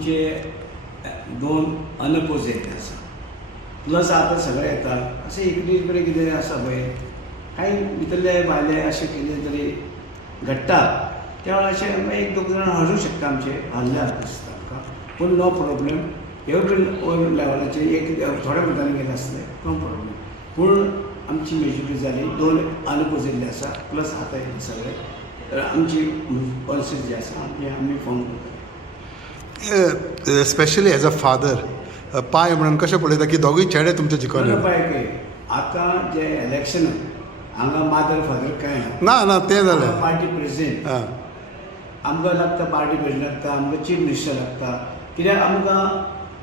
आमचे 2 अनअपोजिट आसा प्लस आतां सगळे येता अशें इकडे इकडे कितें आसा पळय कांय भितरले भायले अशें कितें तरी घडटा त्या वेळार अशें 1-2 जाण हाडूंक शकता आमचे हल्ल्यार दिसता म्हाका पूण नो प्रॉब्लेम एवढे लेवलाचेर एक थोड्या मिनटांनी गेले आसले नो प्रॉब्लेम पूण आमची मेजॉरिटी जाली 2 अनअपोजिटले आसा प्लस आतां हे सगळे आमची पॉलिसी जी आसा आमी फॉर्म करता. स्पेशली एज अ फादर पाय म्हणून कशें पळयता की दोगूय चेडे तुमचे जिखोले पळय आतां जे इलेक्शन हांगा मादर फादर कांय ना तें जालें पार्टी प्रेसिडेंट आमकां लागता पार्टी प्रेसिडेंट लागता आमकां चीफ मिनिस्टर लागता कित्याक आमकां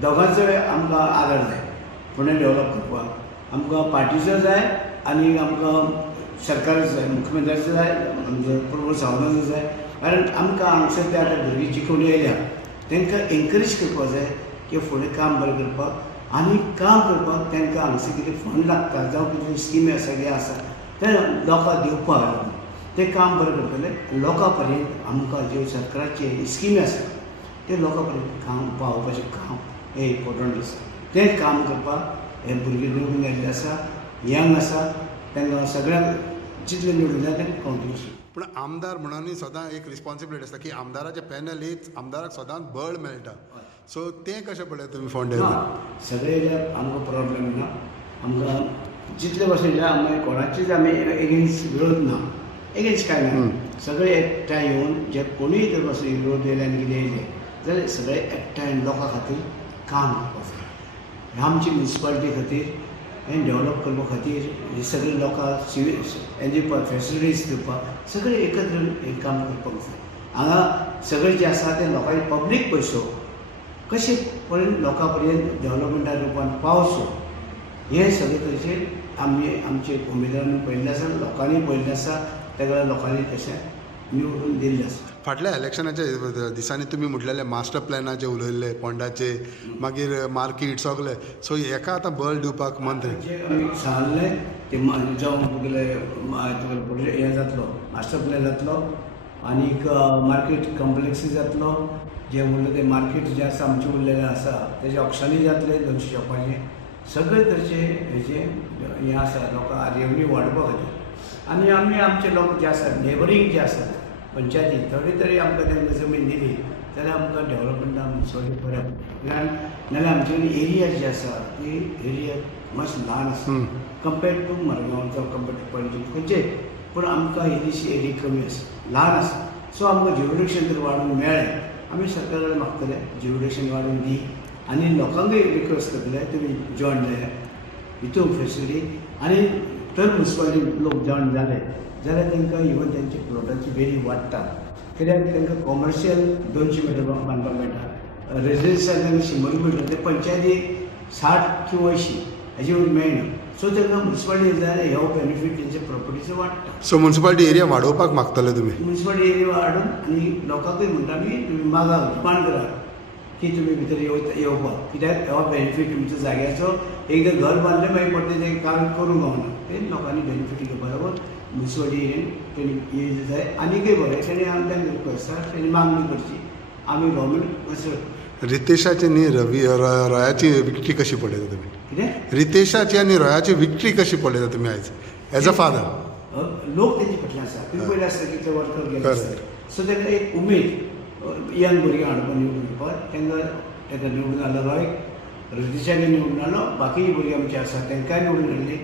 दोगांचो आमकां आदार जाय फुडें डेवलप करपाक आमकां पार्टीचो जाय आनी आमकां सरकाराचो जाय मुख्यमंत्र्याचो जाय प्रमोद सावंताचो जाय कारण आमकां हांगसर ते आतां भुरगीं जिखून येयल्या तांकां एनकरेज करपाक जाय की फुडें काम बरें करपाक आनी काम करपाक तांकां हांगसर कितें फंड लागता जावं कितें स्किमी आसा कितें आसा ते लोकांक दिवपाक लागून तें काम बरें करतलें लोकां पर्यंत आमकां ज्यो सरकाराचे स्किमी आसा ते लोकां पर्यंत काम पावोवपाचें काम हें इम्पॉर्टंट आसा तें काम करपाक हे भुरगे निवडून गेल्ले आसा यंग आसा तांकां सगळ्यांक जितले निवडून जाय तांकां कॉन्ट्रिब्यूशन. पूण आमदार म्हणून सदां एक रिस्पॉन्सिबिलिटी आसता की आमदाराचे पॅनल येच आमदाराक सदांच बळ मेळटा सो तें कशें पळयता तुमी फोंडे सगळे येयल्यार आमकां प्रॉब्लेम ना आमकां जितले भशेन आमी कोणाचेच आमी एगेन्स्ट विरोध ना एगेन्स्ट कांय ना सगळे एकठांय येवन जे कोणूय जर बसून विरोध येयले आनी कितें येयले जाल्यार सगळे एकठांय लोकां खातीर काम करपाक जाय आमची म्युनिसिपालिटी खातीर हें डेवलप करपा खातीर हे सगळे लोकां हें फेसिलिटीज दिवपाक सगळे एकत्र हें काम करपाक जाय हांगा सगळे जे आसा ते लोकांचे पब्लीक पयसो कशें पर्यंत लोकां पर्यंत डेवलपमेंटा रुपान पावचो हे सगळे तरेचे आमी आमचे उमेदवारांनी पळयल्लें आसा लोकांनी पळयल्लें आसा तेका लोकांनी तशें निवडून दिल्लें आसा. फाटल्या इलेक्शनाच्या दिसांनी तुमी म्हटलेले मास्टर प्लॅनाचे उलयल्ले पोंडाचे मागीर मार्केट सगळे सो हेका आतां बळ दिवपाक मंत्री आमी सांगलें ते जावं तुगेले हें जातलो मास्टर प्लॅन जातलो आनीक मार्केट कॉम्प्लेक्स जातलो जे उरलें ते मार्केट जे आसा आमचे उरलेलें आसा तेजे ऑप्शनूय जातले 200 शॉपाचे सगळे तरेचे हेजे हें आसा लोकां रेवन्यू वाडपा खातीर आनी आमी आमचे लोक जे आसा नेबरींग जे आसा पंचायती थोडी तरी आमकां तेंका जमीन दिली जाल्यार आमकां डेवलपमेंटा मुन्सिपालिटी बऱ्या कारण नाल्यार आमचे एरिया जी आसा ती एरिया मातशी ल्हान आसा कंपेर्ड टू मडगांव जावं कंपेर्ड टू पणजी खंयचे पूण आमकां इल्लीशी एरिया कमी आसा ल्हान आसा सो आमकां ज्युरिडिक्शन जर वाडूंक मेळ्ळें आमी सरकारा कडेन मागतले ज्युरिडिक्शन वाडून दी आनी लोकांकूय रिक्वेस्ट करतले तुमी जॉयन जाया हितून फेसिलिटी आनी तर म्युनिसिपालिटी लोक जॉयन जाले जाल्यार तांकां इवन तेंची प्लॉटाची वेल्यू वाडटा कित्याक तांकां कॉमर्शियल 200 मिटर बांदपाक मेळटा रेजिडेन्शियल तांकां 100 मिटर ते पंचायती 60 किंवा 80 हेजे वयर मेळना सो तांकां म्युनिसिपालिटी जाल्यार हो बेनिफीट तेंच्या प्रॉपर्टीचो वाडटा. सो म्युनिसिपालिटी एरिया वाडोवपाक मागतले तुमी म्युनिसिपालिटी एरिया वाडून आनी लोकांकूय म्हणटा आमी तुमी मागा डिमांड करा की तुमी भितर येवपाक कित्याक हो बेनिफीट तुमचो जाग्याचो एकदां घर बांदलें मागीर परतें तें काम करूंक गावना तें लोकांनी बेनिफीट घेवपा लागून म्युनिसिपालिटी तेणी येयलें जाय आनीकय बरें तेणी आमी तांकां रिक्वेस्ट आसा तेणी मागणी करची आमी गव्हर्मेंट असो रितेशाची न्ही रोयाची विक्ट्री कशी पळयता तुमी कितें रितेशाची आनी रोयाची विक्ट्री कशी पळयता तुमी आयज एज अ फादर लोक तेंचे फाटल्यान आसा तुमी पयलें आसता की ते वर्कर गेले आसता सो तांकां एक उमेद यंग भुरग्यां हाडपाक निवडून दिवपाक तांकां निवडून हाडलो रोय रितेशाक निवडून हाडलो बाकी भुरगीं आमची आसा तांकांय निवडून हाडली